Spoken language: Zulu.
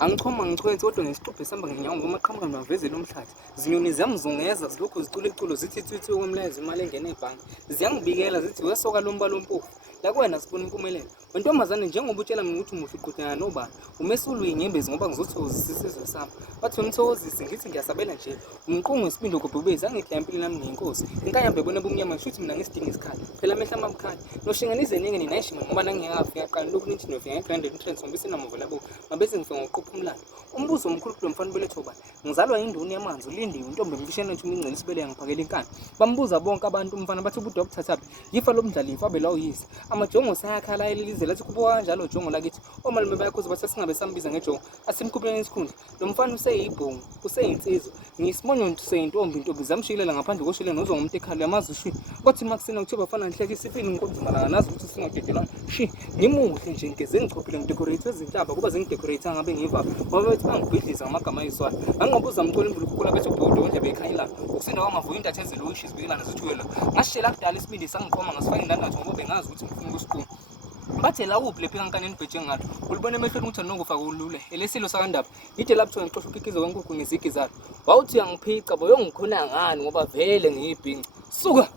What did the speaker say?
Angichoma ngichwethe kodwa ngesixubhe sihamba ngenyawo ngoba amaqhamuka ngiwavezela umhlathi. Zinyoni ziyamzungeza zilokhu zicula iculo zithi thithi okwemlayezo imali engene ebhange. Ziyangibikela zithi wesoka lo mbala ompofu. La kuwena sibona impumelelo. Wentombazane njengoba utshela mina ukuthi umuhle uqhutshana nobani. Umesulu inyembezi ngoba ngizothokozisa isizwe sami. Bathi wemthokozisi ngithi ngiyasabela nje. Umqungu wesipindo gobhubezi angithi impilo nami ngenkosi. Inkanyamba ebona bumnyama shuthi mina ngisidinga isikhala. Phela amehla amabukhali. Noshinganize ningi ninayishima ngoba nangiyafika qala lokhu nithi nofika ngegranded entrance ngoba namuva labo. Mabese ngifika ngoqopha umlando. Umbuzo omkhulu kulo mfana beletho bani. Ngizalwa induni yamanzi ulindiwe intombi emfishane ethi umingcele isibele yangiphakela inkani. Bambuza bonke abantu umfana bathi ubudokotela thathapi. Yifa lomdlalifa abela uyise. Amajongo sayakhala elize lathi khuphuka kanjalo jongo lakithi. Omalume bayakhuza bathi singabe sambiza ngejongo. Asimkhupheni isikhundla. Lo mfana useyibhongo, useyinsizwa. Ngisimonyo useyintombi intombi zamshikilela ngaphandle koshile nozwa umuntu ekhaya yamazi shi. Kwathi makusina kuthiwa bafana ngihleke isifini nginkobzi malanga nazi ukuthi singadedelana. Shi, ngimuhle nje ngeze ngichophile ngidecorate izintaba kuba zingidecorate ngabe ngiva. Ngoba bethi bangibhidliza ngamagama ayiswala. Angibuza umcoli imvula ukukhula bethi ubhudo onje bekhayilana. Ukusinda wangavuya intatheze lo ishi sibikelana zithwela. Ngasishela kudala isibindi sangiqoma ngasifaka indandatho ngoba bengazi ukuthi ngifuna ukusiquma. Bathe la uphi lephi kankaneni ibheje ngalo. Ulibona emehlweni ukuthi anokufaka ulule. Elesilo sakandaba. Yide lapho ngixoxa ukhikizo kwenkukhu ngizigi zalo. Wawuthi uyangiphica boyongikhona ngani ngoba vele ngiyibhinca. Suka